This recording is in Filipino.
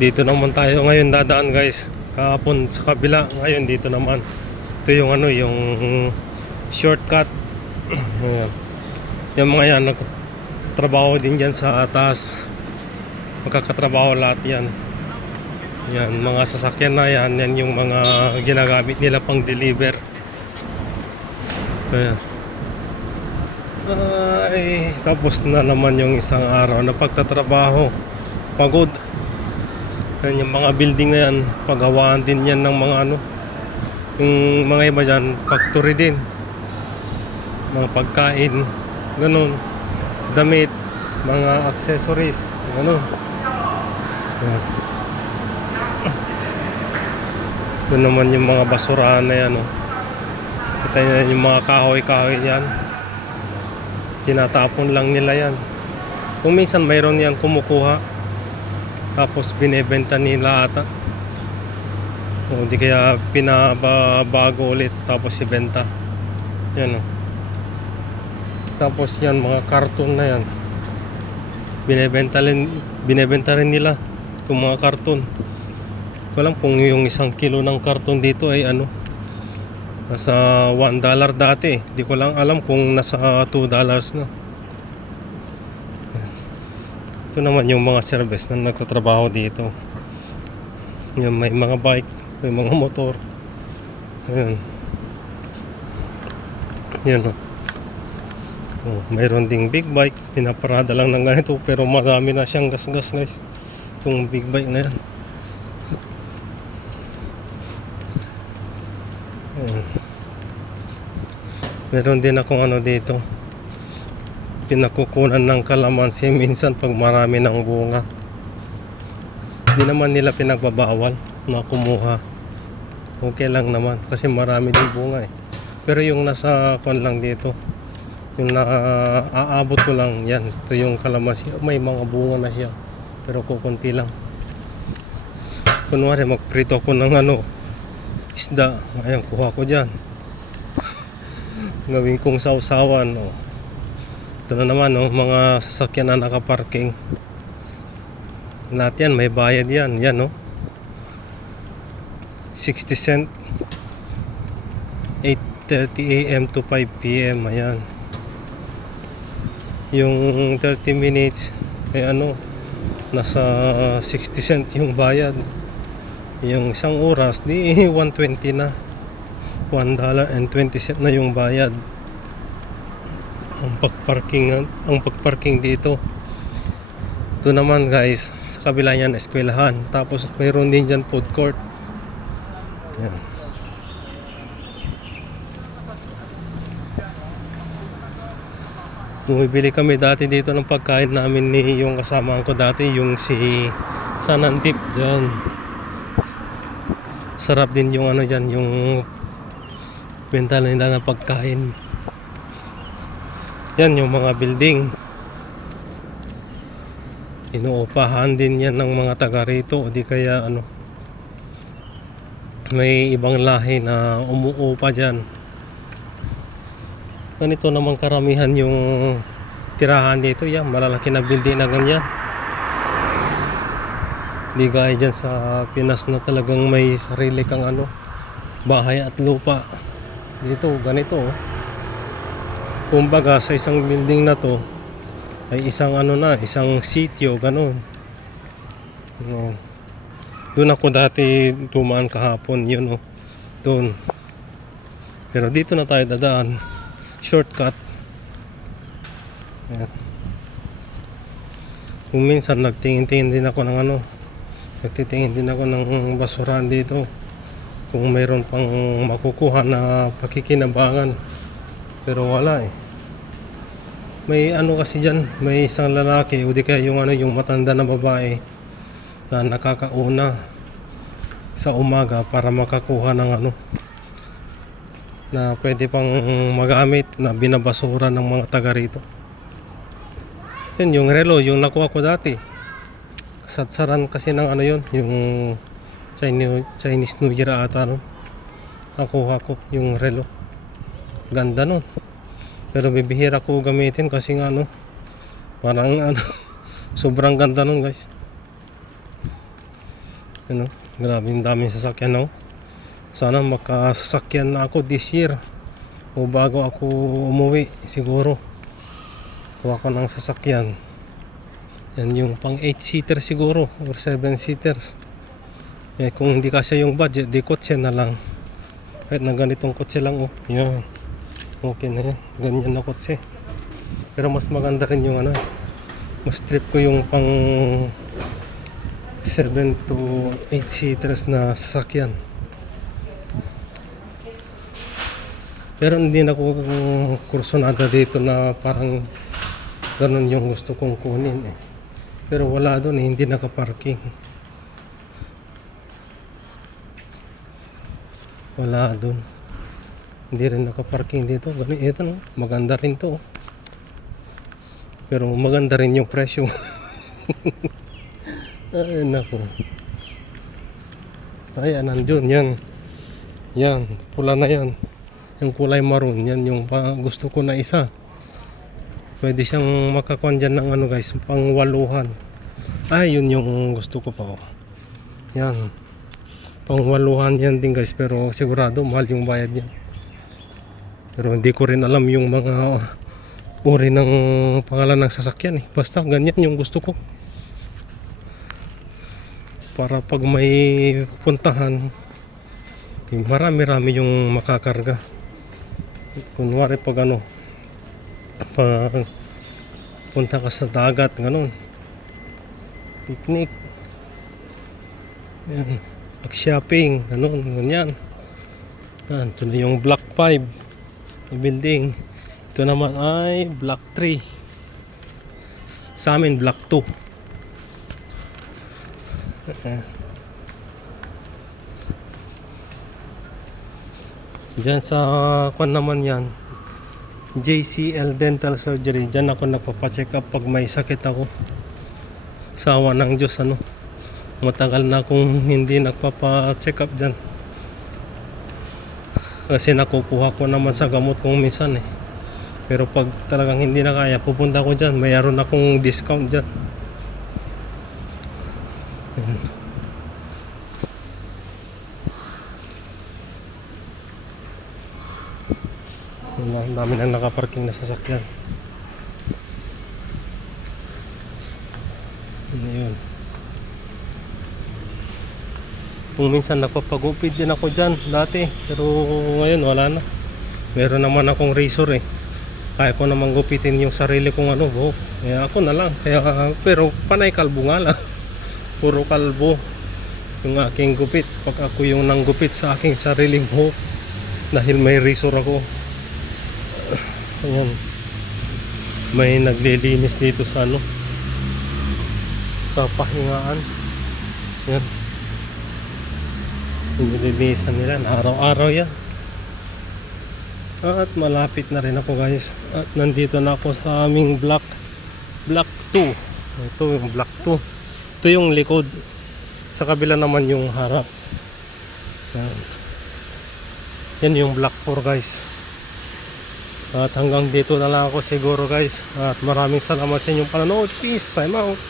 Dito naman tayo ngayon dadaan guys. Kahapon sa kabila, ngayon dito naman. Ito yung ano, yung shortcut. Ayan. Yung mga yan, nagtrabaho din dyan sa taas. Magkakatrabaho lahat yan. Yan, mga sasakyan na yan, yan yung mga ginagamit nila pang deliver. Ayan. Ay, tapos na naman yung isang araw na pagtatrabaho. Pagod. Yan yung mga building na yan, pagawaan din yan ng mga ano. Yung mga iba dyan, factory din. Mga pagkain, ganun. Damit, mga accessories, ganun. Yan. Ito naman yung mga basurahan na yan. Oh. Kita nyo yung mga kahoy-kahoy yan. Tinatapon lang nila yan. Kung minsan mayroon yan kumukuha. Tapos binebenta nila ata. O di kaya pinababago ulit tapos ibenta. Yan o. Tapos yan mga karton na yan. Binebenta rin, binebenta rin nila itong mga karton. Ko lang kung yung isang kilo ng karton dito ay ano nasa 1 dollar dati. Di ko lang alam kung nasa 2 dollars na. Ito naman yung mga service na nagtatrabaho dito. Yung may mga bike, may mga motor. Ayan. Yan o. Oh, mayroon ding big bike. Pinaparada lang ng ganito pero marami na siyang gas-gas guys. Itong big bike na yan. Ayan. Meron din akong ano dito. Pinakukunan ng kalamansi minsan pag marami ng bunga. Hindi naman nila pinagbabawal na kumuha. Okay lang naman kasi marami din bunga eh. Pero yung nasa kon lang dito, yung naaabot ko lang yan. Ito yung kalamansi. May mga bunga na siya. Pero kukunti lang. Kunwari magprito ko ng ano, isda. Ayan, kuha ko dyan. Gawin kong sausawan. Oh. Ito na naman, oh, mga sasakyan na nakaparking. Lahat yan, may bayad yan. Yan, oh. 60 cent. 8.30 a.m. to 5 p.m. Ayan. Yung 30 minutes, eh ano, nasa 60 cent yung bayad. Yung isang oras, di 120 na. 1 dollar and 20 cent na yung bayad. Pagparking ang pagparking dito. Ito naman guys, sa kabila yan eskwelahan. Tapos mayroon din dyan food court. Yan. Bumibili kami dati dito ng pagkain namin ni yung kasama ko dati, yung si Sanandip dyan. Sarap din yung ano dyan, yung benta nila ng pagkain. Yan yung mga building. Inuupahan din yan ng mga taga rito o di kaya ano may ibang lahi na umuupa dyan. Ganito naman karamihan yung tirahan dito. Yan, malalaki na building na ganyan. Di gaya dyan sa Pinas na talagang may sarili kang ano, bahay at lupa. Dito, ganito. oh. Kumbaga sa isang building na to ay isang ano na, isang sitio, ganun. Ayan. Doon ako dati tumaan kahapon, yun oh. Doon. Pero dito na tayo dadaan. Shortcut. Ayan. Kung minsan nagtingin-tingin din ako ng ano, nagtitingin din ako ng basurahan dito. Kung mayroon pang makukuha na pakikinabangan. Pero wala eh. May ano kasi dyan, may isang lalaki o di kaya yung ano yung matanda na babae na nakakauna sa umaga para makakuha ng ano na pwede pang magamit na binabasura ng mga taga rito. Yun yung relo, yung nakuha ko dati. Satsaran kasi ng ano yun, yung Chinese, Chinese New Year ata no. Nakuha ko yung relo. Ganda nun. Pero bibihira ko gamitin kasi nga ano, parang ano, sobrang ganda nun guys. Ano, grabe yung daming sasakyan no. Sana makasasakyan na ako this year. O bago ako umuwi, siguro. Kuha ko ng sasakyan. Yan yung pang 8-seater siguro or 7-seaters. Eh kung hindi kasi yung budget, di kotse na lang. Kahit na ganitong kotse lang oh. Yan. Okay na yan. Ganyan na kotse. Pero mas maganda rin yung ano. Mas trip ko yung pang 7 to 8 seaters na sasakyan. Pero hindi na ako kursunada dito na parang ganun yung gusto kong kunin eh. Pero wala doon eh, hindi nakaparking. Wala doon. Hindi rin nakaparking dito. Ganun, ito no, maganda rin to. Pero maganda rin yung presyo. Ay, nako. Ay, nandun, yan. Yan, pula na yan. Yung kulay maroon, yan yung pa, gusto ko na isa. Pwede siyang makakuan dyan ng ano guys, pang waluhan. Ay, yun yung gusto ko pa. Oh. Yan. Pang waluhan yan din guys, pero sigurado mahal yung bayad niya. Pero hindi ko rin alam yung mga uri ng pangalan ng sasakyan eh. Basta ganyan yung gusto ko. Para pag may puntahan, eh, marami-rami yung makakarga. Kunwari pag ano, pag punta ka sa dagat, ganun. Picnic. Yan. Pag shopping, ganun, ganyan. Yan, na yung Block 5 building. Ito naman ay Block 3. Sa amin, Block 2. Diyan sa kwan naman yan, JCL Dental Surgery. Diyan ako nagpapacheck up pag may sakit ako. Sa awa ng Diyos, ano. Matagal na akong hindi nagpapacheck up dyan. Kasi nakukuha ko naman sa gamot kong minsan eh. Pero pag talagang hindi na kaya, pupunta ko dyan. Mayroon akong discount dyan. Ayan. Ang dami nang nakaparking na sasakyan. Yun? Kung minsan nagpapagupit din ako dyan dati. Pero ngayon wala na. Meron naman akong razor eh. Kaya ko naman gupitin yung sarili kong ano buhok. Kaya ako na lang. Kaya, pero panay kalbo nga lang. Puro kalbo yung aking gupit. Pag ako yung nanggupit sa aking sariling buhok. Dahil may razor ako. Ayan. May naglilinis dito sa ano. Sa pahingaan. Yan. Nililinisan nila. Araw-araw yan. At malapit na rin ako guys. At nandito na ako sa aming block. Block 2. Ito yung block 2. Ito yung likod. Sa kabila naman yung harap. Yan. Yan yung block 4 guys. At hanggang dito na lang ako siguro guys. At maraming salamat sa inyong panonood. Peace. I'm out.